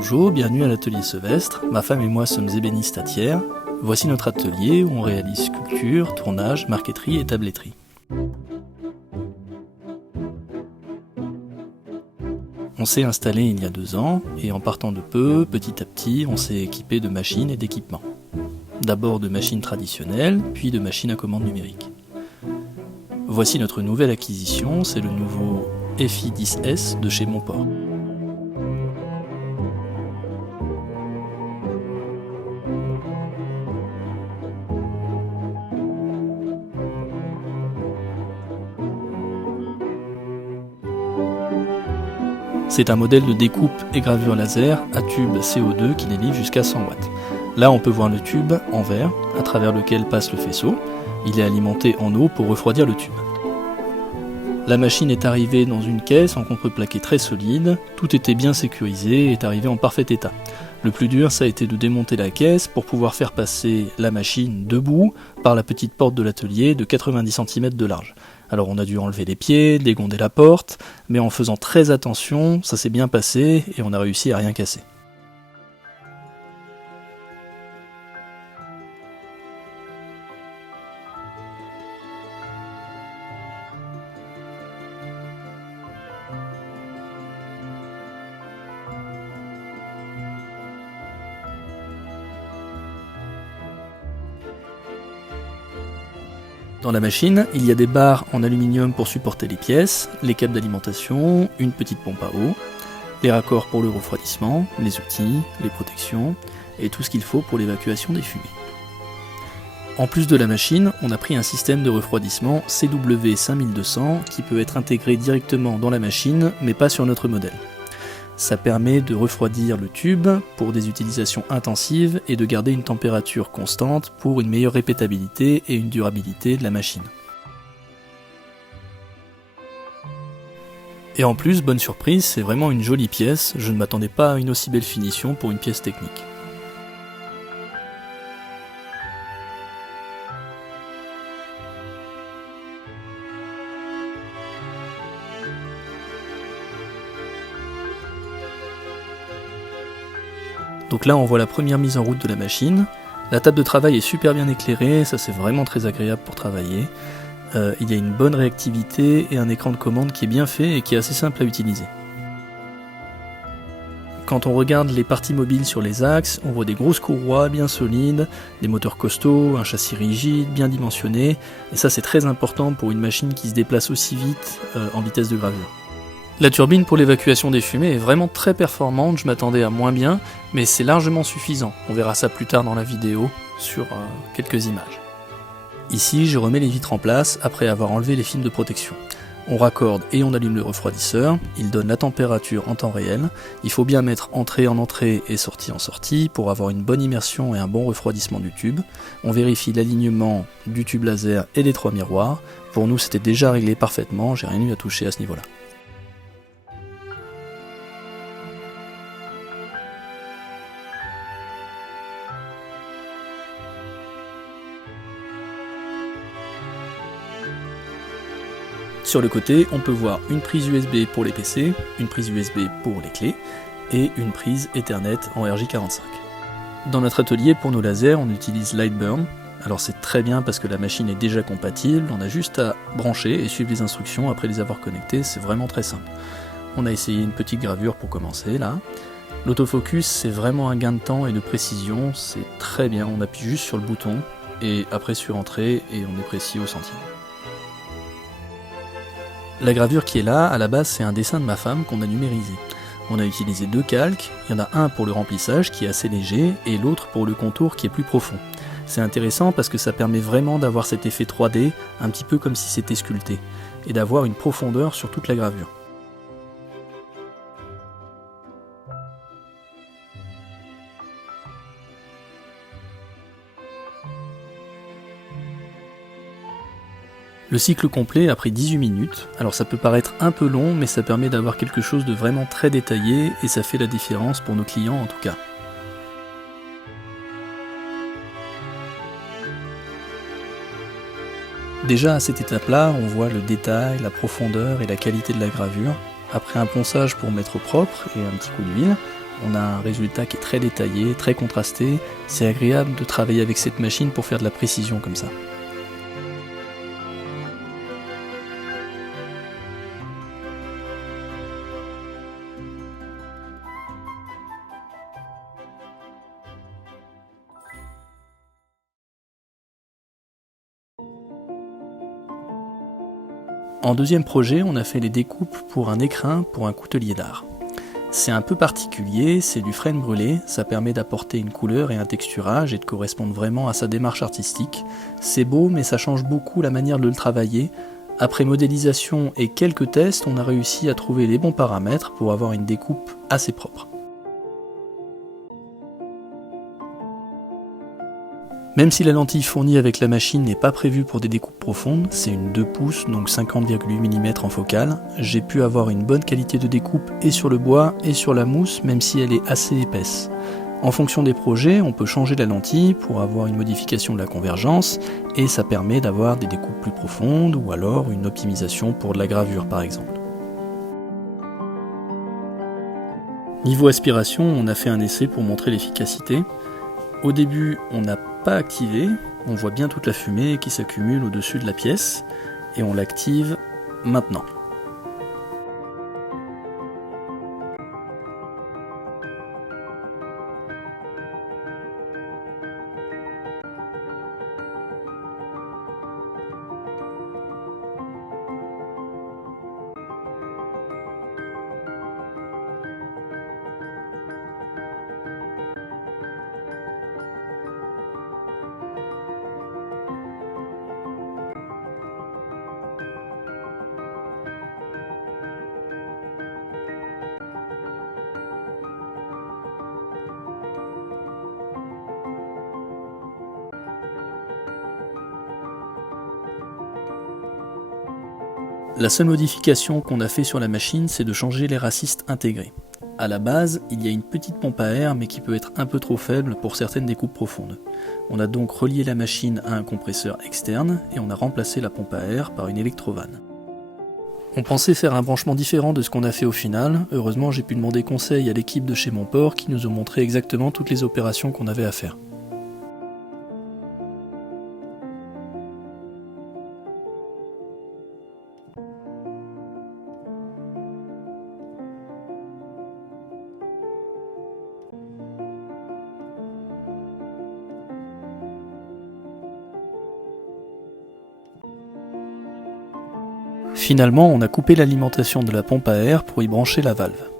Bonjour, bienvenue à l'atelier Sevestre. Ma femme et moi sommes ébénistes à Thiers. Voici notre atelier où on réalise sculpture, tournage, marqueterie et tabletterie. On s'est installé il y a 2 ans et en partant de peu, petit à petit, on s'est équipé de machines et d'équipements. D'abord de machines traditionnelles, puis de machines à commande numérique. Voici notre nouvelle acquisition, c'est le nouveau FI10S de chez Montport. C'est un modèle de découpe et gravure laser à tube CO2 qui délivre jusqu'à 100 watts. Là, on peut voir le tube en verre, à travers lequel passe le faisceau. Il est alimenté en eau pour refroidir le tube. La machine est arrivée dans une caisse en contreplaqué très solide. Tout était bien sécurisé et est arrivé en parfait état. Le plus dur, ça a été de démonter la caisse pour pouvoir faire passer la machine debout par la petite porte de l'atelier de 90 cm de large. Alors on a dû enlever les pieds, dégonder la porte, mais en faisant très attention, ça s'est bien passé et on a réussi à rien casser. Dans la machine, il y a des barres en aluminium pour supporter les pièces, les câbles d'alimentation, une petite pompe à eau, les raccords pour le refroidissement, les outils, les protections et tout ce qu'il faut pour l'évacuation des fumées. En plus de la machine, on a pris un système de refroidissement CW5200 qui peut être intégré directement dans la machine mais pas sur notre modèle. Ça permet de refroidir le tube pour des utilisations intensives et de garder une température constante pour une meilleure répétabilité et une durabilité de la machine. Et en plus, bonne surprise, c'est vraiment une jolie pièce, je ne m'attendais pas à une aussi belle finition pour une pièce technique. Donc là on voit la première mise en route de la machine. La table de travail est super bien éclairée, ça c'est vraiment très agréable pour travailler. Il y a une bonne réactivité et un écran de commande qui est bien fait et qui est assez simple à utiliser. Quand on regarde les parties mobiles sur les axes, on voit des grosses courroies bien solides, des moteurs costauds, un châssis rigide, bien dimensionné, et ça c'est très important pour une machine qui se déplace aussi vite en vitesse de gravure. La turbine pour l'évacuation des fumées est vraiment très performante, je m'attendais à moins bien, mais c'est largement suffisant. On verra ça plus tard dans la vidéo sur quelques images. Ici, je remets les vitres en place après avoir enlevé les films de protection. On raccorde et on allume le refroidisseur, il donne la température en temps réel. Il faut bien mettre entrée en entrée et sortie en sortie pour avoir une bonne immersion et un bon refroidissement du tube. On vérifie l'alignement du tube laser et des 3 miroirs. Pour nous, c'était déjà réglé parfaitement, j'ai rien eu à toucher à ce niveau-là. Sur le côté, on peut voir une prise USB pour les PC, une prise USB pour les clés et une prise Ethernet en RJ45. Dans notre atelier, pour nos lasers, on utilise Lightburn. Alors c'est très bien parce que la machine est déjà compatible, on a juste à brancher et suivre les instructions après les avoir connectées, c'est vraiment très simple. On a essayé une petite gravure pour commencer là. L'autofocus, c'est vraiment un gain de temps et de précision, c'est très bien, on appuie juste sur le bouton et après sur entrée et on est précis au centime. La gravure qui est là, à la base, c'est un dessin de ma femme qu'on a numérisé. On a utilisé 2 calques, il y en a un pour le remplissage qui est assez léger et l'autre pour le contour qui est plus profond. C'est intéressant parce que ça permet vraiment d'avoir cet effet 3D, un petit peu comme si c'était sculpté, et d'avoir une profondeur sur toute la gravure. Le cycle complet a pris 18 minutes, alors ça peut paraître un peu long, mais ça permet d'avoir quelque chose de vraiment très détaillé, et ça fait la différence pour nos clients en tout cas. Déjà à cette étape-là, on voit le détail, la profondeur et la qualité de la gravure. Après un ponçage pour mettre propre et un petit coup d'huile, On a un résultat qui est très détaillé, très contrasté. C'est agréable de travailler avec cette machine pour faire de la précision comme ça. En deuxième projet, on a fait les découpes pour un écrin pour un coutelier d'art. C'est un peu particulier, c'est du frêne brûlé, ça permet d'apporter une couleur et un texturage et de correspondre vraiment à sa démarche artistique. C'est beau, mais ça change beaucoup la manière de le travailler. Après modélisation et quelques tests, on a réussi à trouver les bons paramètres pour avoir une découpe assez propre. Même si la lentille fournie avec la machine n'est pas prévue pour des découpes profondes, c'est une 2 pouces, donc 50,8 mm en focale, j'ai pu avoir une bonne qualité de découpe et sur le bois et sur la mousse, même si elle est assez épaisse. En fonction des projets, on peut changer la lentille pour avoir une modification de la convergence, et ça permet d'avoir des découpes plus profondes, ou alors une optimisation pour de la gravure par exemple. Niveau aspiration, on a fait un essai pour montrer l'efficacité. Au début, on n'a pas activé, on voit bien toute la fumée qui s'accumule au-dessus de la pièce, et on l'active maintenant. La seule modification qu'on a fait sur la machine, c'est de changer les racistes intégrés. À la base, il y a une petite pompe à air, mais qui peut être un peu trop faible pour certaines découpes profondes. On a donc relié la machine à un compresseur externe, et on a remplacé la pompe à air par une électrovanne. On pensait faire un branchement différent de ce qu'on a fait au final. Heureusement, j'ai pu demander conseil à l'équipe de chez Montport qui nous ont montré exactement toutes les opérations qu'on avait à faire. Finalement, on a coupé l'alimentation de la pompe à air pour y brancher la valve.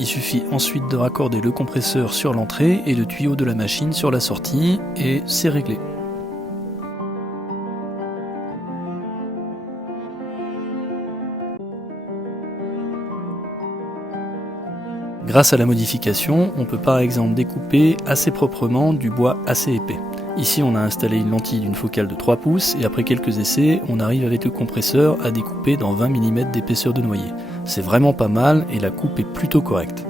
Il suffit ensuite de raccorder le compresseur sur l'entrée et le tuyau de la machine sur la sortie, et c'est réglé. Grâce à la modification, on peut par exemple découper assez proprement du bois assez épais. Ici on a installé une lentille d'une focale de 3 pouces et après quelques essais, on arrive avec le compresseur à découper dans 20 mm d'épaisseur de noyer. C'est vraiment pas mal et la coupe est plutôt correcte.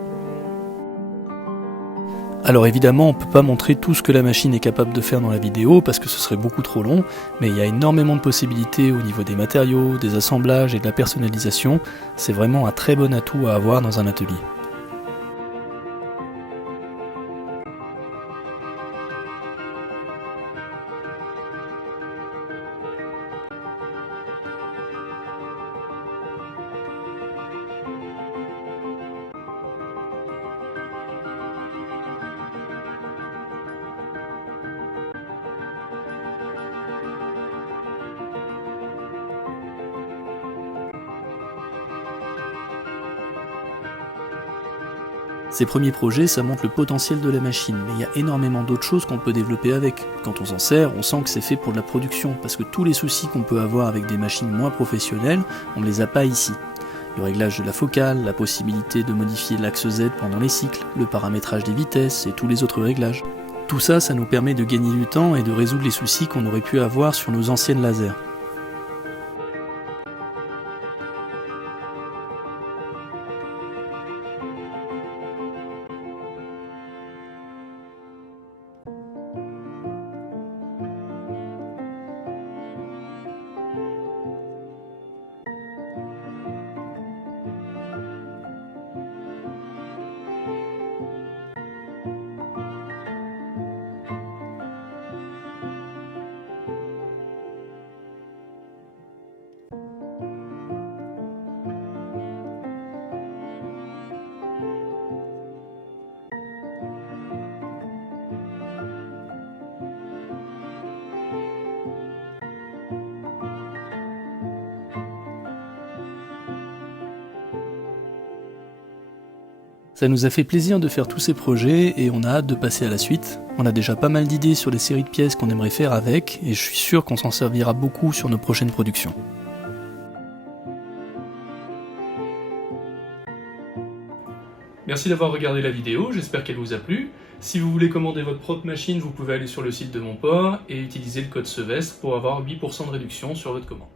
Alors évidemment, on ne peut pas montrer tout ce que la machine est capable de faire dans la vidéo parce que ce serait beaucoup trop long, mais il y a énormément de possibilités au niveau des matériaux, des assemblages et de la personnalisation. C'est vraiment un très bon atout à avoir dans un atelier. Ces premiers projets, ça montre le potentiel de la machine, mais il y a énormément d'autres choses qu'on peut développer avec. Quand on s'en sert, on sent que c'est fait pour de la production, parce que tous les soucis qu'on peut avoir avec des machines moins professionnelles, on ne les a pas ici. le réglage de la focale, la possibilité de modifier l'axe Z pendant les cycles, le paramétrage des vitesses et tous les autres réglages. Tout ça, ça nous permet de gagner du temps et de résoudre les soucis qu'on aurait pu avoir sur nos anciennes lasers. Ça nous a fait plaisir de faire tous ces projets et on a hâte de passer à la suite. On a déjà pas mal d'idées sur les séries de pièces qu'on aimerait faire avec et je suis sûr qu'on s'en servira beaucoup sur nos prochaines productions. Merci d'avoir regardé la vidéo, j'espère qu'elle vous a plu. Si vous voulez commander votre propre machine, vous pouvez aller sur le site de Monport et utiliser le code SEVESTRE pour avoir 8% de réduction sur votre commande.